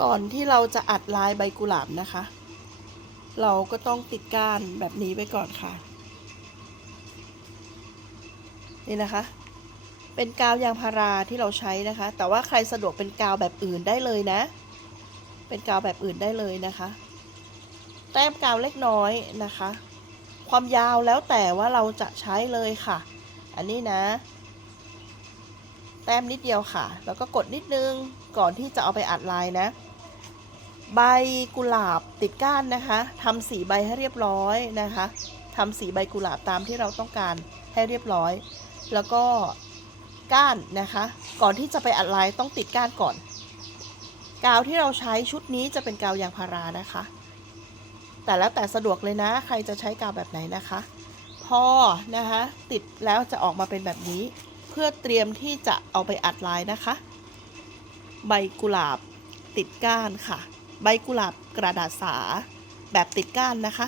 ก่อนที่เราจะอัดลายใบกุหลาบนะคะ เราก็ต้องติดก้านแบบนี้ไว้ก่อนค่ะ นี่นะคะ เป็นกาวยางพาราที่เราใช้นะคะ แต่ว่าใครสะดวกเป็นกาวแบบอื่นได้เลยนะ เป็นกาวแบบอื่นได้เลยนะคะ แต้มกาวเล็กน้อยนะคะ ความยาวแล้วแต่ว่าเราจะใช้เลยค่ะ อันนี้นะแต้มนิดเดียวค่ะ แล้วก็กดนิดนึงก่อนที่จะเอาไปอัดลายนะ ใบกุหลาบติดก้านนะคะทำสีใบให้เรียบร้อยนะคะทำสีใบกุหลาบตามที่เราต้องการให้เรียบร้อย แล้วก็ก้านนะคะ ก่อนที่จะไปอัดลายต้องติดก้านก่อน กาวที่เราใช้ชุดนี้จะเป็นกาวยางพารานะคะ แต่แล้วแต่สะดวกเลยนะ ใครจะใช้กาวแบบไหนนะคะ พอนะคะติดแล้วจะออกมาเป็นแบบนี้ เพื่อเตรียมที่จะเอาไปอัดลายนะคะ ใบกุหลาบติดก้านค่ะ ใบกุหลาบกระดาษสาแบบติดก้านนะคะ